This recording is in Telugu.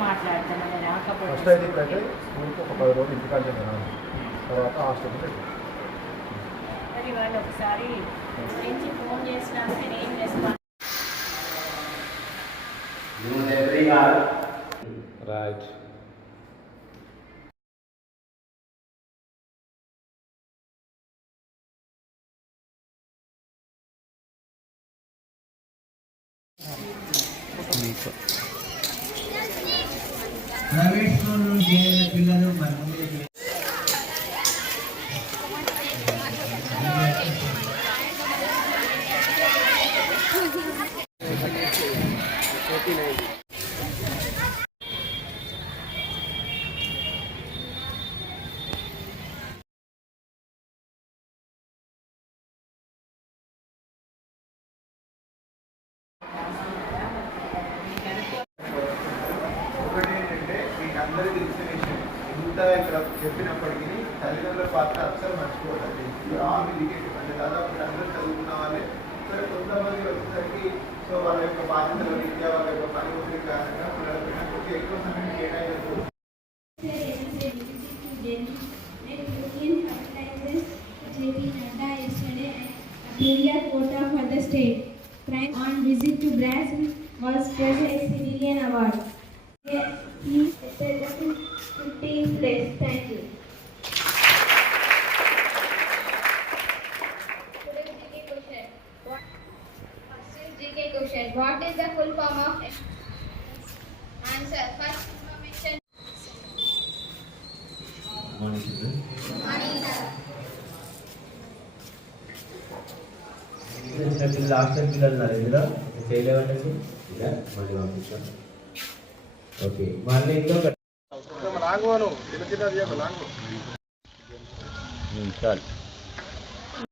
ఫస్ట్ అయితే ఇప్పుడైతే స్కూల్కి ఒక 10 రోజులు ఇంటికాడే తినాలి, తర్వాత హాస్టల్కి పెట్టాలి. మరి వాళ్ళు ఒకసారి గురించి ఫోన్ చేసినాక నేను రెస్పాన్స్ రైట్. ప్రైవేట్ స్కూల్ నుంచి పిల్లలు అందరికీ ఇన్స్పిరేషన్ ఇంత ఇక్కడ చెప్పినప్పటికీ తల్లిదండ్రుల పాత్ర అసలు మర్చిపోతుంది. ఆల్ ఎడ్యుకేషన్ అంటే దాదాపు ఇక్కడ అందరూ చదువుకున్న వాళ్ళే. సరే కొంతమంది వచ్చేసరికి సో వాళ్ళ యొక్క బాధ్యతల రీత్యా వాళ్ళ యొక్క పని ఒత్తిడి కారణంగా పిల్లలపైన కొంచెం ఎక్కువ సమయం కేటాయించదు. On visit to Brazil was present a civilian award. He said 15th place. Thank you. Today's GK question. GK question. What is the full form of answer? First information. Morning, children. Morning, sir. పిల్లలు హాస్టల్ పిల్లలు ఉన్నారు ఇందులో చేయలేవండి ఇలా మళ్ళీ పంపించాం. ఓకే మళ్ళీ ఇంకొక లాంగ్ చిన్న చిన్న లాంగ్ చాలు.